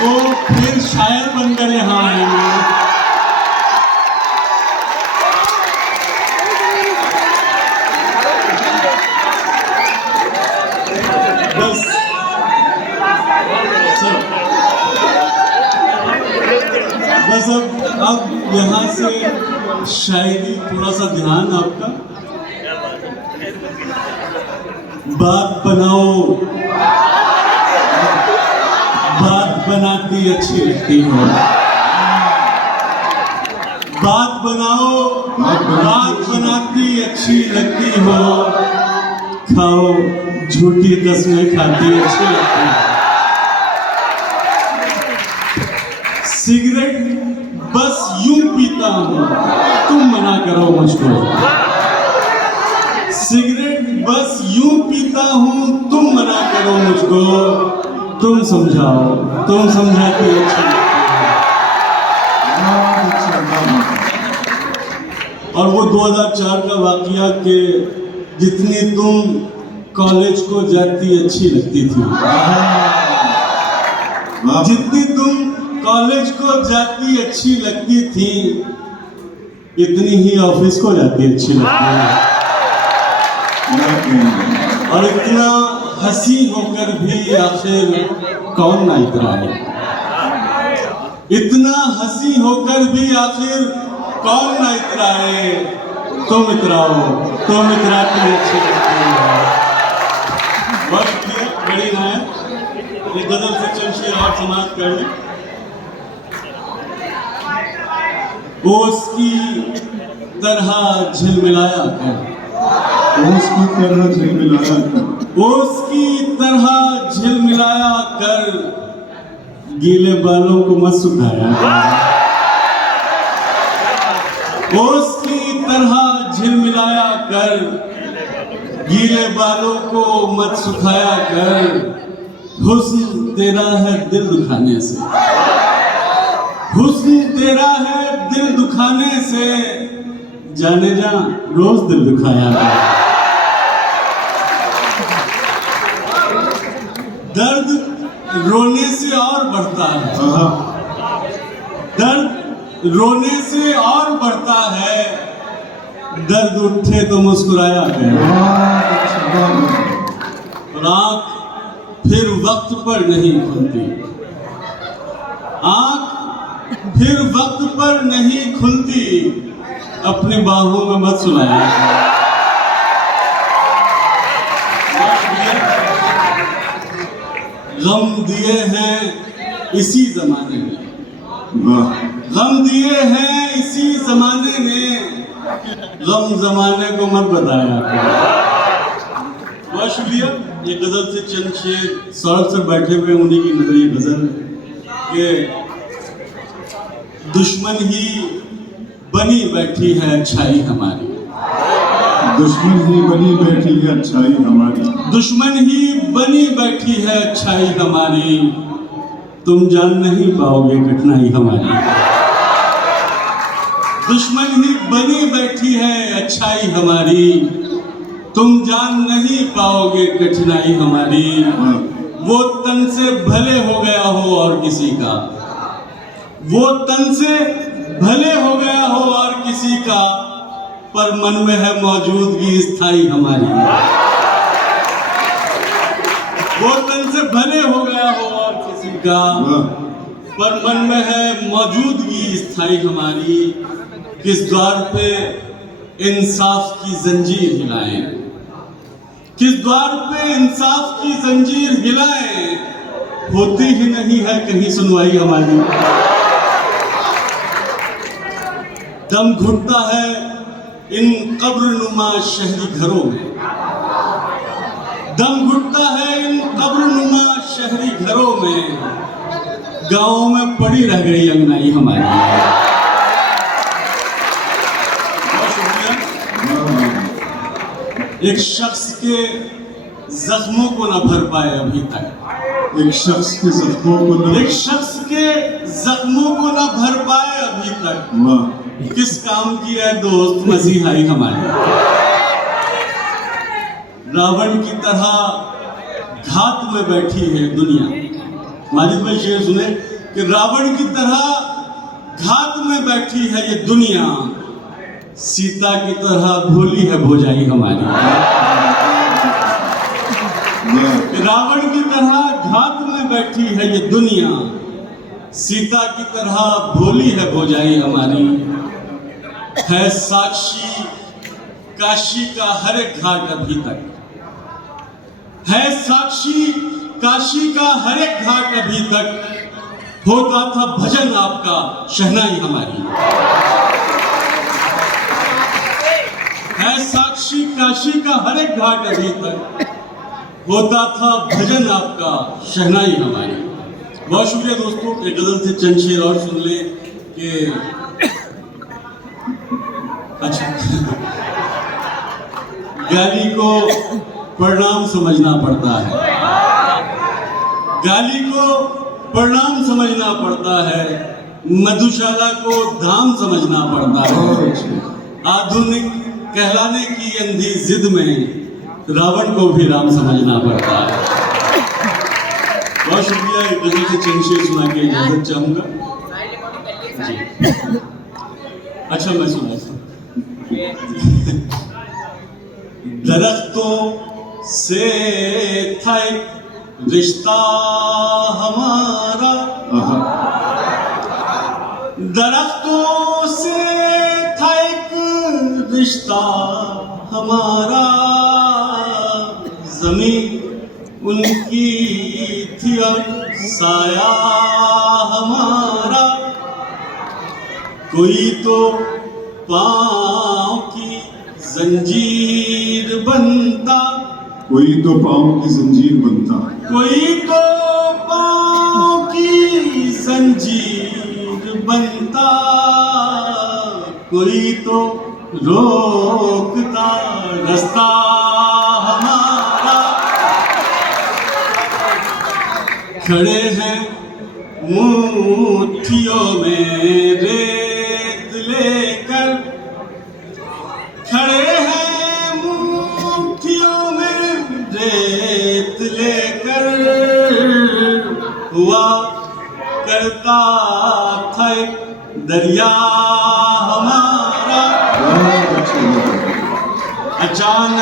वो फिर शायर बनकर यहाँ आएंगे। बस बस अब यहाँ से शायरी, थोड़ा सा ध्यान आपका। बात बनाओ, बात बनाती अच्छी लगती हो। बात बनाओ, बात बनाती अच्छी लगती हो। खाओ, झूठी कसमें खाती अच्छी लगती है। सिगरेट बस यूं पीता हूं, तुम मना करो मुझको। सिगरेट बस यूं पीता हूं, तुम मना करो मुझको। तुम समझाओ, तुम समझाती अच्छी लगती है। और वो 2004 का वाकया के जितनी तुम कॉलेज को जाती अच्छी लगती थी, जितनी तुम कॉलेज को जाती अच्छी लगती थी, इतनी ही ऑफिस को जाती अच्छी लगती है। और इतना हंसी होकर भी आखिर कौन ना इतराए। इतना हंसी होकर भी आखिर कौन ना इतराए। तुम इतराओ, तुम इतराती अच्छी लगती है। बहुत शुक्रिया, बड़ी नायक। ये गजल से चंद शेर और समाप्त कर लें। ओस की तरह झिलमिलाया कर, ओस की तरह झिलमिलाया कर, ओस की तरह झिलमिलाया कर, गीले बालों को मत सुखाया कर। ओस की तरह झिलमिलाया कर, गीले बालों को मत सुखाया कर। हुस्न तेरा है दिल दुखाने से, हुस्न तेरा है दिल दुखाने से, जाने जा रोज दिल दुखाया कर। दर्द रोने से और बढ़ता है, दर्द रोने से और बढ़ता है। दर्द उठे तो मुस्कुराया कर। और आंख फिर वक्त पर नहीं खुलती, आंख फिर वक्त पर नहीं खुलती, अपनी बाहों में मत सुलाया। गम दिए हैं इसी जमाने में, गम दिए हैं इसी जमाने ने, गम जमाने को मत बताया। बहुत शुक्रिया। ये गजल से चंद शेर सड़क से बैठे हुए उन्हीं की नजर ये गजल के दुश्मन ही बनी बैठी है अच्छाई हमारी, दुश्मन ही बनी बैठी है अच्छाई हमारी, दुश्मन ही बनी बैठी है अच्छाई हमारी। तुम जान नहीं पाओगे कठिनाई हमारी। दुश्मन ही बनी बैठी है अच्छाई हमारी, तुम जान नहीं पाओगे कठिनाई हमारी। वो तन से भले हो गया हो और किसी का, वो तन से भले हो गया हो और किसी का, पर मन में है मौजूदगी स्थायी हमारी। वो तन से भले हो गया हो और किसी का, पर मन में है मौजूदगी स्थायी हमारी। किस द्वार पे इंसाफ की जंजीर हिलाएं, किस द्वार पे इंसाफ की जंजीर हिलाएं, होती ही नहीं है कहीं सुनवाई हमारी। दम घुटता है इन कब्रनुमा शहरी घरों में, दम घुटता है इन कब्रनुमा शहरी घरों में, गांवों में पड़ी रह गई अंगनाई हमारी। एक शख्स के जख्मों को न भर पाए अभी तक, एक शख्स के जख्मों को न, एक शख्स के जख्मों को न भर पाए अभी तक, किस काम की है दोस्त मसीहाई हमारी। रावण की तरह घात में बैठी है दुनिया, माजिद भाई शेर सुने कि रावण की तरह घात में बैठी है ये दुनिया, सीता की तरह भोली है भौजाई हमारी। रावण की तरह घात में बैठी है ये दुनिया, सीता की तरह भोली है भौजाई हमारी। है साक्षी काशी का हर एक घाट अभी तक, है साक्षी काशी का हर एक घाट अभी तक, होता था भजन आपका शहनाई हमारी। है साक्षी काशी का हर एक घाट अभी तक, होता था भजन आपका शहनाई हमारी। बहुत शुक्रिया दोस्तों। एक गजल से चंद शेर और सुन ले कि अच्छा गाली को प्रणाम समझना पड़ता है, गाली को प्रणाम समझना पड़ता है, मधुशाला को धाम समझना पड़ता है। आधुनिक कहलाने की अंधी जिद में रावण को भी राम समझना पड़ता है। बहुत शुक्रिया। एक गजल से चंद शेर सुना के इजाजत चाहूंगा। अच्छा मैं सुना दरख्तों से था एक रिश्ता हमारा, दरख्तों से था एक रिश्ता हमारा, जमीन उनकी थी और साया हमारा। कोई तो पाँव की जंजीर बनता, कोई तो पाँव की जंजीर बनता, कोई तो पाँव की जंजीर बनता, कोई तो रोकता रास्ता हमारा। खड़े हैं मुट्ठियों में रेत लेकर, खड़े हैं मुट्ठियों में रेत लेकर, हुआ करता था एक दरिया हमारा। अचानक